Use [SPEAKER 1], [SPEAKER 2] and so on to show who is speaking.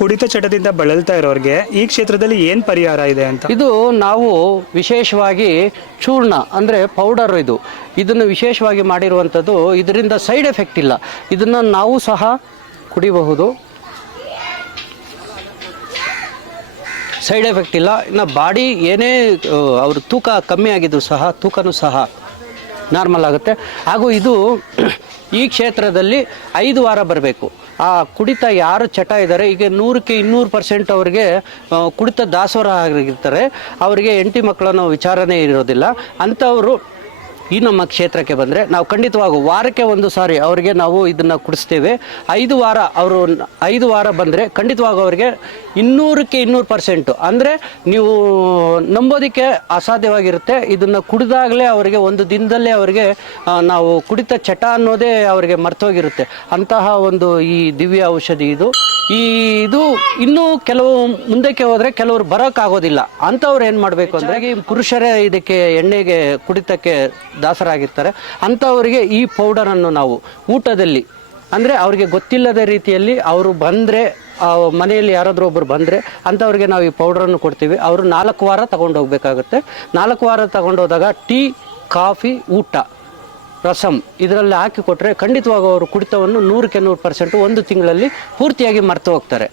[SPEAKER 1] ಕುಡಿತ ಚಟದಿಂದ ಬಳಲ್ತಾ ಇರೋರಿಗೆ ಈ ಕ್ಷೇತ್ರದಲ್ಲಿ ಏನ್ ಪರಿಹಾರ ಇದೆ ಅಂತ?
[SPEAKER 2] ಇದು ನಾವು ವಿಶೇಷವಾಗಿ ಚೂರ್ಣ ಅಂದರೆ ಪೌಡರ್ ಇದು. ಇದನ್ನು ವಿಶೇಷವಾಗಿ ಮಾಡಿರುವಂಥದ್ದು ಇದರಿಂದ ಸೈಡ್ ಎಫೆಕ್ಟ್ ಇಲ್ಲ. ಇದನ್ನು ನಾವು ಸಹ ಕುಡಿಬಹುದು. ಸೈಡ್ ಎಫೆಕ್ಟ್ ಇಲ್ಲ. ಇನ್ನು ಬಾಡಿ ಏನೇ ಅವ್ರ ತೂಕ ಕಮ್ಮಿ ಆಗಿದ್ರು ಸಹ, ತೂಕನೂ ಸಹ ನಾರ್ಮಲ್ ಆಗುತ್ತೆ. ಹಾಗೂ ಇದು ಈ ಕ್ಷೇತ್ರದಲ್ಲಿ ಐದು ವಾರ ಬರಬೇಕು. ಆ ಕುಡಿತ ಯಾರು ಚಟ ಇದ್ದಾರೆ? ಈಗ ನೂರಕ್ಕೆ ಇನ್ನೂರು ಪರ್ಸೆಂಟ್ ಅವರಿಗೆ ಕುಡಿತ ದಾಸೋರ ಆಗಿರ್ತಾರೆ. ಅವರಿಗೆ ಎಂಟಿ ಮಕ್ಕಳನ್ನು ವಿಚಾರನೇ ಇರೋದಿಲ್ಲ. ಅಂಥವರು ಈ ನಮ್ಮ ಕ್ಷೇತ್ರಕ್ಕೆ ಬಂದರೆ ನಾವು ಖಂಡಿತವಾಗೂ ವಾರಕ್ಕೆ ಒಂದು ಸಾರಿ ಅವರಿಗೆ ನಾವು ಇದನ್ನು ಕುಡಿಸ್ತೇವೆ. ಐದು ವಾರ ಅವರು ಐದು ವಾರ ಬಂದರೆ ಖಂಡಿತವಾಗೂ ಅವರಿಗೆ ಇನ್ನೂರಕ್ಕೆ ಇನ್ನೂರು ಪರ್ಸೆಂಟು ಅಂದರೆ ನೀವು ನಂಬೋದಕ್ಕೆ ಅಸಾಧ್ಯವಾಗಿರುತ್ತೆ. ಇದನ್ನು ಕುಡಿದಾಗಲೇ ಅವರಿಗೆ ಒಂದು ದಿನದಲ್ಲೇ ಅವರಿಗೆ ನಾವು ಕುಡಿತ ಚಟ ಅನ್ನೋದೇ ಅವರಿಗೆ ಮರ್ತೋಗಿರುತ್ತೆ. ಅಂತಹ ಒಂದು ಈ ದಿವ್ಯ ಔಷಧಿ ಇದು. ಈ ಇದು ಇನ್ನೂ ಕೆಲವು ಮುಂದಕ್ಕೆ ಹೋದರೆ ಕೆಲವರು ಬರೋಕ್ಕಾಗೋದಿಲ್ಲ ಅಂಥವ್ರು ಏನು ಮಾಡಬೇಕು ಅಂದರೆ ಈ ಪುರುಷರೇ ಇದಕ್ಕೆ ಎಣ್ಣೆಗೆ ಕುಡಿತಕ್ಕೆ ದಾಸರಾಗಿರ್ತಾರೆ. ಅಂಥವರಿಗೆ ಈ ಪೌಡರನ್ನು ನಾವು ಊಟದಲ್ಲಿ, ಅಂದರೆ ಅವರಿಗೆ ಗೊತ್ತಿಲ್ಲದ ರೀತಿಯಲ್ಲಿ ಅವರು ಬಂದರೆ ಮನೆಯಲ್ಲಿ ಯಾರಾದರೂ ಒಬ್ಬರು ಬಂದರೆ ಅಂಥವ್ರಿಗೆ ನಾವು ಈ ಪೌಡ್ರನ್ನು ಕೊಡ್ತೀವಿ. ಅವರು ನಾಲ್ಕು ವಾರ ತಗೊಂಡು ಹೋಗಬೇಕಾಗುತ್ತೆ ನಾಲ್ಕು ವಾರ ತಗೊಂಡೋದಾಗ ಟೀ, ಕಾಫಿ, ಊಟ. ರಸಂ ಇದರಲ್ಲಿ ಹಾಕಿ ಕೊಟ್ಟರೆ ಖಂಡಿತವಾಗ ಅವರು ಕುಡಿತವನ್ನು ನೂರಕ್ಕೆ ನೂರು ಪರ್ಸೆಂಟು ಒಂದು ತಿಂಗಳಲ್ಲಿ ಪೂರ್ತಿಯಾಗಿ ಮರೆತು ಹೋಗ್ತಾರೆ